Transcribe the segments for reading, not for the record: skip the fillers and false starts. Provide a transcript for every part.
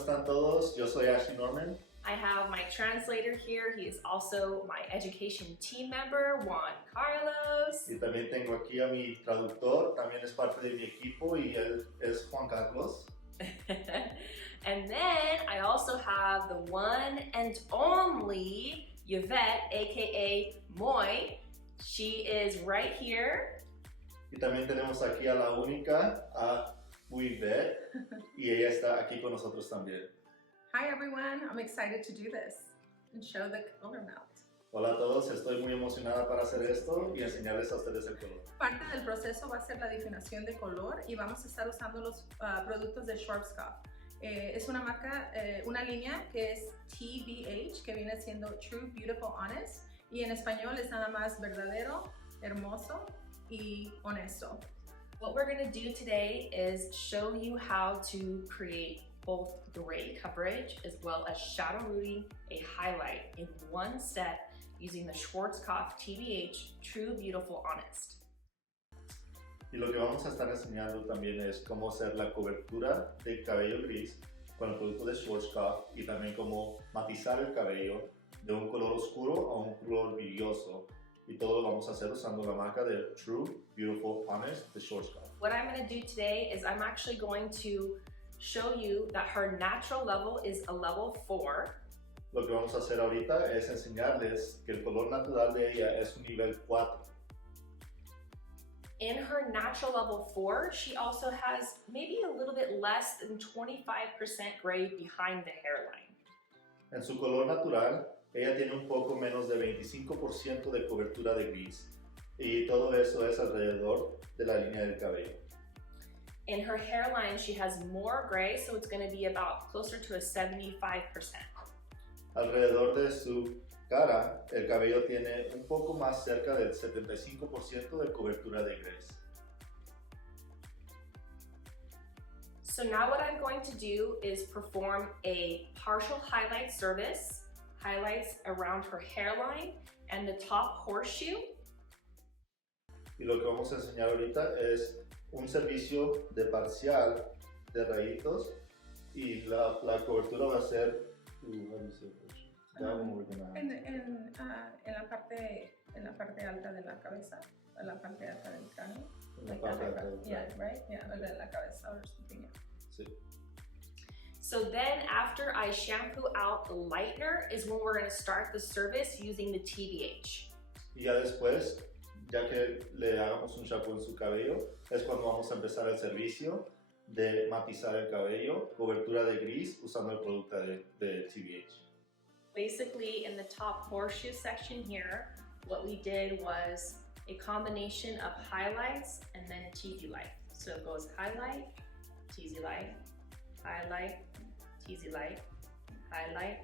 están todos? Yo soy Ashley Norman. I have my translator here. He is also my education team member, Juan Carlos. Y también tengo aquí a mi traductor, también es parte de mi equipo y él es Juan Carlos. And then I also have the one and only Yvette, aka Moy. She is right here. Y también tenemos aquí a la única, a Yvette, y ella está aquí con nosotros también. Hi everyone, I'm excited to do this and show the color melt. Hola a todos, estoy muy emocionada para hacer esto y enseñarles a ustedes el color. Parte del proceso va a ser la definición de color y vamos a estar usando los productos de Shwarzkopf. Es una marca, una línea que es TBH, que viene siendo True, Beautiful, Honest, y en español es nada más verdadero, hermoso y honesto. What we're going to do today is show you how to create both gray coverage as well as shadow rooting, a highlight in one set using the Shwarzkopf TBH True, Beautiful, Honest. Y lo que vamos a estar enseñando también es cómo hacer la cobertura de cabello gris con el producto de Shwarzkopf y también cómo matizar el cabello de un color oscuro a un color brilloso. Y todo lo vamos a hacer usando la marca de True, Beautiful, Honest de Shwarzkopf. What I'm going to do today is I'm actually going to show you that her natural level is a level 4. Lo que vamos a hacer ahorita es enseñarles que el color natural de ella es un nivel 4. In her natural level 4, she also has maybe a little bit less than 25% gray behind the hairline. En su color natural, ella tiene un poco menos de 25% de cobertura de gris y todo eso es alrededor de la línea del cabello. In her hairline, she has more gray, so it's going to be about closer to a 75%. Alrededor de su cara, el cabello tiene un poco más cerca del 75% de cobertura de gris. So now what I'm going to do is perform a partial highlight service, highlights around her hairline and the top horseshoe. Y lo que vamos a enseñar ahorita es un servicio de parcial de rayitos y la cobertura va a ser en la parte alta de la cabeza, en la parte alta del cráneo. En la parte alta del cráneo. Yeah, right? Yeah, o de la cabeza or something. Sí. So then after I shampoo out the lightener is when we're going to start the service using the TBH. Y ya después, ya que le hagamos un shampoo en su cabello, es cuando vamos a empezar el servicio de matizar el cabello, cobertura de gris usando el producto de TBH. Basically, in the top horseshoe section here, what we did was a combination of highlights and then teasy light. So it goes highlight, teasy light, highlight, teasy light, highlight,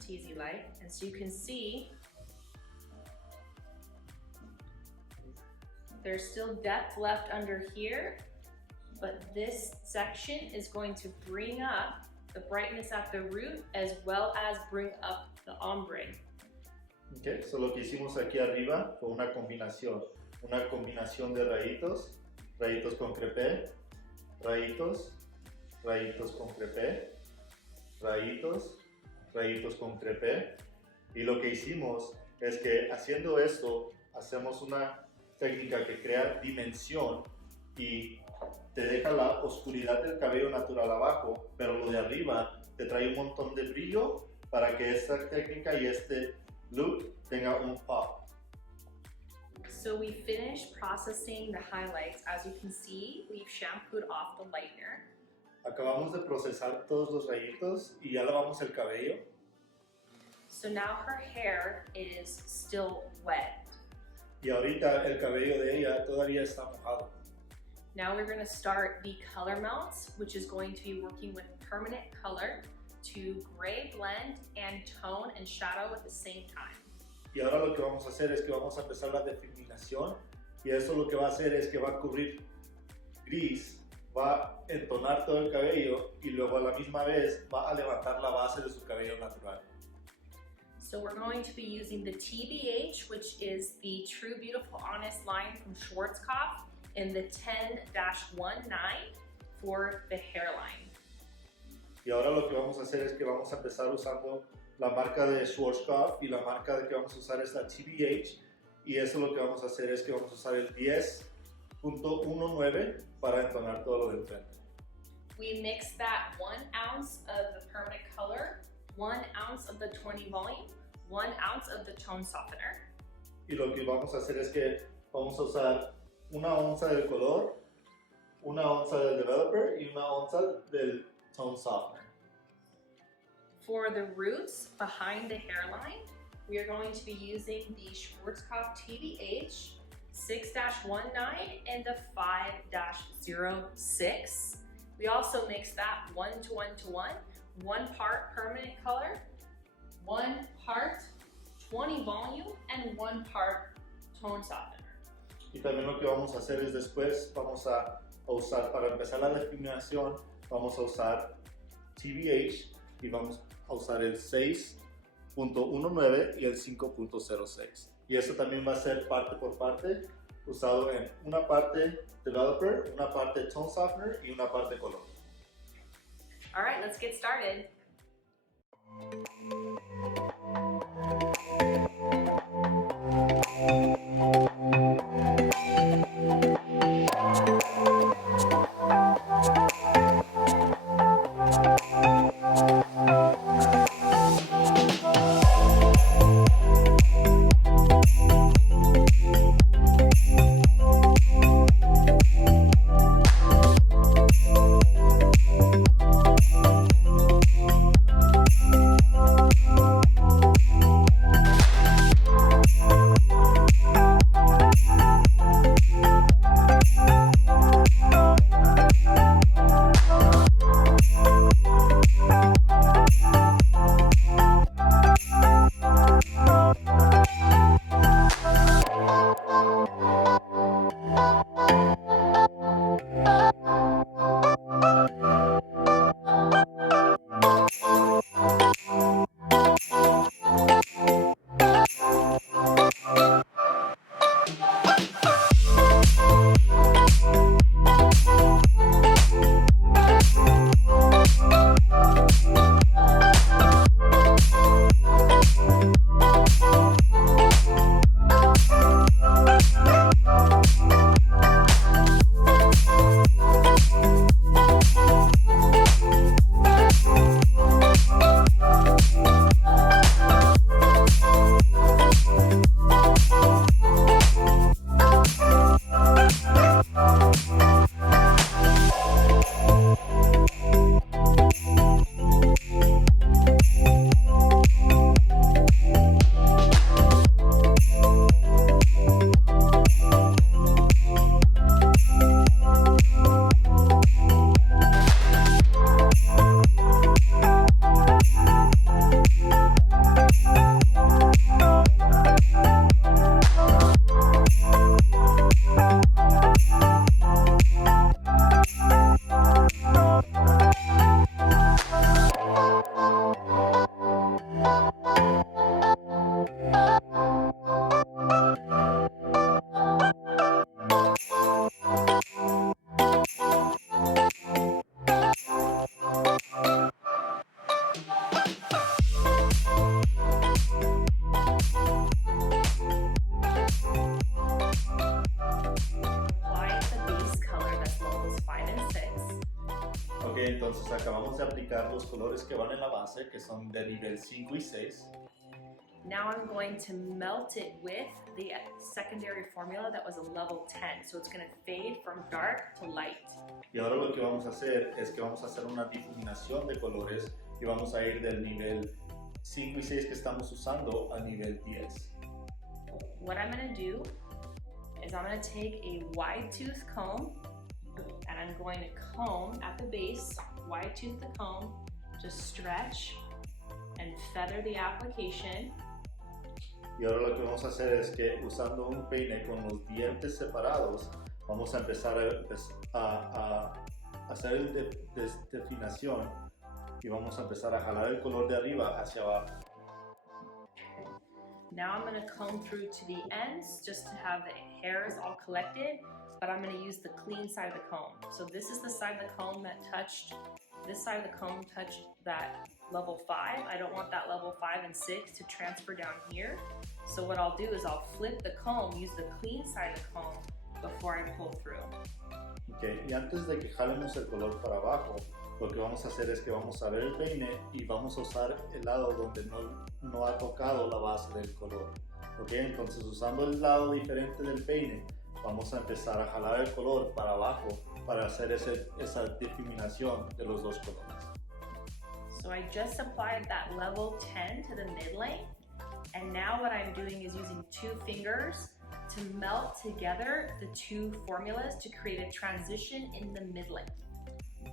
teasy light. And so you can see there's still depth left under here, but this section is going to bring up the brightness at the root as well as bring up the ombre. Okay, so lo que hicimos aquí arriba fue una combinación de rayitos, rayitos con crepé, rayitos, rayitos con crepé, rayitos, rayitos con crepé. Y lo que hicimos es que haciendo esto hacemos una técnica que crea dimensión y te deja la oscuridad del cabello natural abajo, pero lo de arriba te trae un montón de brillo para que esta técnica y este look tenga un pop. So we finished processing the highlights. As you can see, we've shampooed off the lightener. Acabamos de procesar todos los rayitos y ya lavamos el cabello. So now her hair is still wet. Y ahorita el cabello de ella todavía está mojado. Now we're going to start the color melts, which is going to be working with permanent color to gray blend and tone and shadow at the same time. Y ahora lo que vamos a hacer es que vamos a empezar la difuminación y eso lo que va a hacer es que va a cubrir gris, va a entonar todo el cabello y luego a la misma vez va a levantar la base de su cabello natural. So we're going to be using the TBH, which is the True, Beautiful, Honest line from Schwarzkopf, in the 10-19 for the hairline. Y ahora lo que vamos a hacer es que vamos a empezar usando la marca de Shwarzkopf y la marca que vamos a usar es la TBH. Y eso lo que vamos a hacer es que vamos a usar el 10.19 para entonar todo lo de enfrente. We mix that 1 ounce of the permanent color, 1 ounce of the 20 volume, 1 ounce of the tone softener. Y lo que vamos a hacer es que vamos a usar 1 onza del color, 1 onza del developer y 1 onza del tone softener. For the roots behind the hairline, we are going to be using the Schwarzkopf TBH 6-19 and the 5-06. We also mix that 1 to 1 to 1, 1 part permanent color, 1 part 20 volume, and 1 part tone softener. Y también lo que vamos a hacer es después vamos a usar, para empezar la definición, vamos a usar TBH y vamos a usar el 6.19 y el 5.06. Y eso también va a ser parte por parte, usado en una parte developer, una parte tone softener y una parte color. All right, let's get started. Entonces acabamos de aplicar los colores que van en la base, que son de nivel 5 y 6. Now I'm going to melt it with the secondary formula that was a level 10. So it's going to fade from dark to light. Y ahora lo que vamos a hacer es que vamos a hacer una difuminación de colores y vamos a ir del nivel 5 y 6 que estamos usando al nivel 10. What I'm going to do is I'm going to take a wide tooth comb and I'm going to comb at the base, wide tooth the comb, just stretch and feather the application. Y ahora lo que vamos a hacer es que usando un peine con los dientes separados, vamos a empezar a hacer definición y vamos a empezar a jalar el color de arriba hacia abajo. Now I'm going to comb through to the ends just to have the hairs all collected, but I'm going to use the clean side of the comb. So this is the side of the comb that touched this side of the comb touch that level 5. I don't want that level 5 and 6 to transfer down here. So what I'll do is I'll flip the comb, use the clean side of the comb before I pull through. Okay, y antes de que jalemos el color para abajo, lo que vamos a hacer es que vamos a ver el peine y vamos a usar el lado donde no ha tocado la base del color. Okay, entonces usando el lado diferente del peine, vamos a empezar a jalar el color para abajo para hacer esa difuminación de los dos colores. So I just applied that level 10 to the mid-length, and now what I'm doing is using 2 fingers to melt together the 2 formulas to create a transition in the mid-length.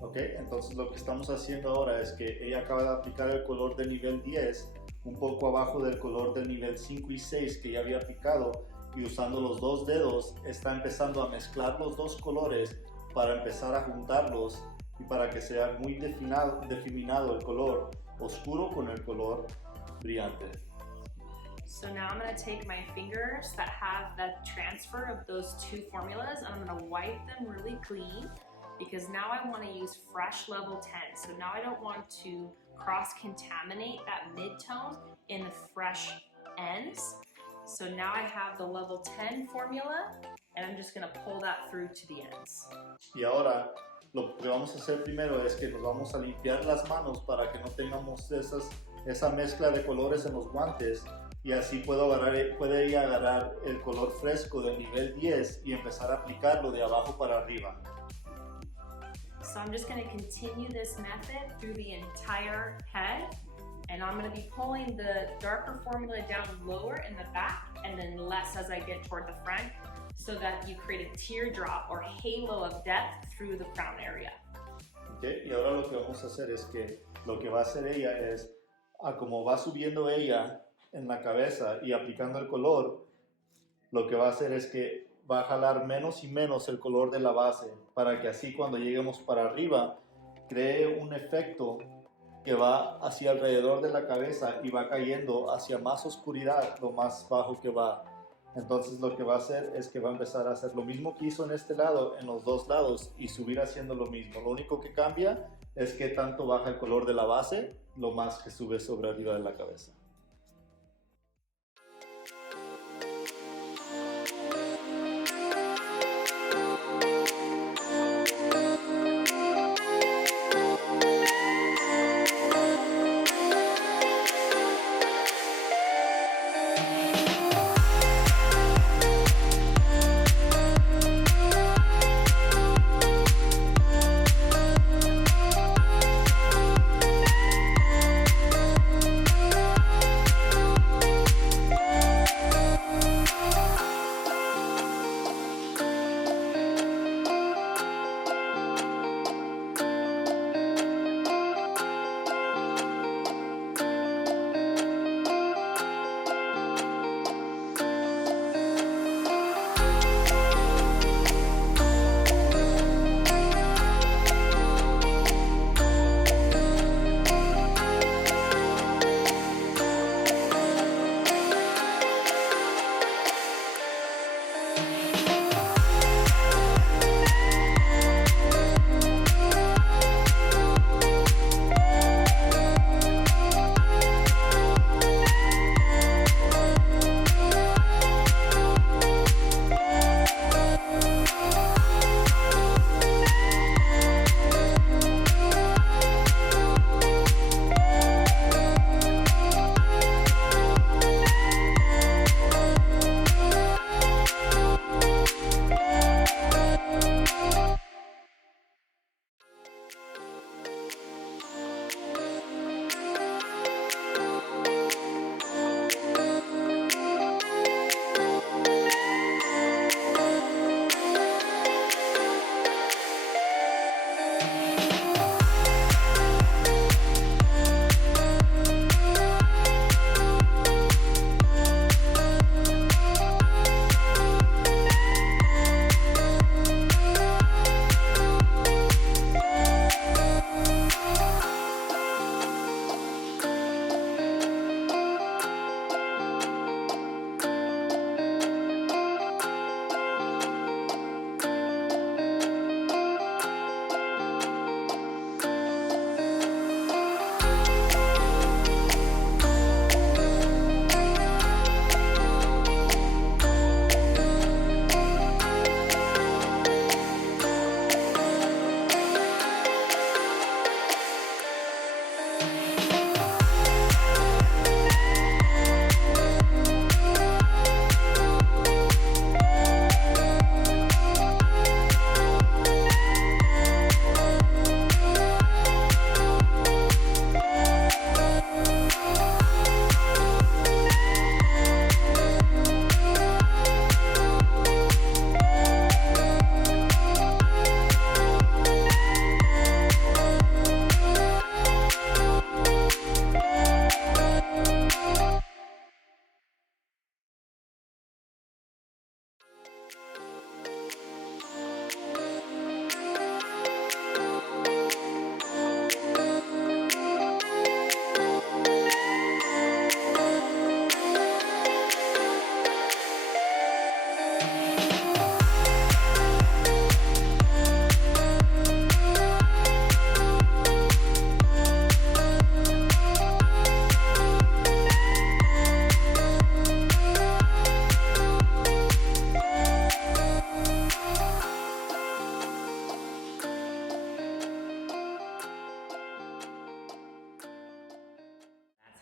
Ok, entonces lo que estamos haciendo ahora es que ella acaba de aplicar el color del nivel 10 un poco abajo del color del nivel 5 y 6 que ya había aplicado, y usando los 2 dedos está empezando a mezclar los 2 colores para empezar a juntarlos y para que sea muy difuminado el color oscuro con el color brillante. So now I'm going to take my fingers that have the transfer of those 2 formulas and I'm going to wipe them really clean, because now I want to use fresh level 10. So now I don't want to cross-contaminate that mid-tone in the fresh ends. So now I have the level 10 formula and I'm just going to pull that through to the ends. Y ahora lo que vamos a hacer primero es que nos vamos a limpiar las manos para que no tengamos esa mezcla de colores en los guantes, y así puede ella agarrar el color fresco del nivel 10 y empezar a aplicarlo de abajo para arriba. So I'm just going to continue this method through the entire head, and I'm going to be pulling the darker formula down lower in the back and then less as I get toward the front, so that you create a teardrop or halo of depth through the crown area. Okay, y ahora lo que vamos a hacer es que lo que va a hacer ella es, como va subiendo ella en la cabeza y aplicando el color, lo que va a hacer es que va a jalar menos y menos el color de la base, para que así cuando lleguemos para arriba cree un efecto que va hacia alrededor de la cabeza y va cayendo hacia más oscuridad lo más bajo que va. Entonces lo que va a hacer es que va a empezar a hacer lo mismo que hizo en este lado, en los 2 lados, y subir haciendo lo mismo. Lo único que cambia es que tanto baja el color de la base, lo más que sube sobre arriba de la cabeza.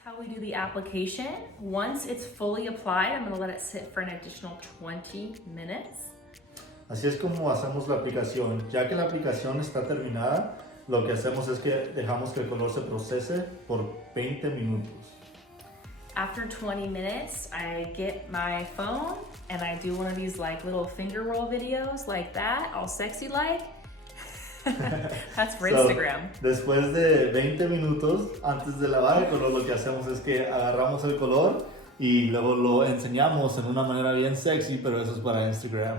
How we do the application. Once it's fully applied, I'm going to let it sit for an additional 20 minutes. Así es como hacemos la aplicación. Ya que la aplicación está terminada, lo que hacemos es que dejamos que el color se procese por 20 minutos. After 20 minutes, I get my phone and I do one of these like little finger roll videos like that, all sexy like. That's for Instagram. Después de 20 minutos, antes de lavar el color, lo que hacemos es que agarramos el color y luego lo enseñamos en una manera bien sexy, pero eso es para Instagram.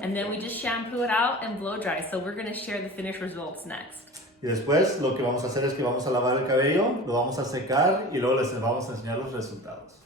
And then we just shampoo it out and blow dry. So we're going to share the finished results next. Y después lo que vamos a hacer es que vamos a lavar el cabello, lo vamos a secar y luego les vamos a enseñar los resultados.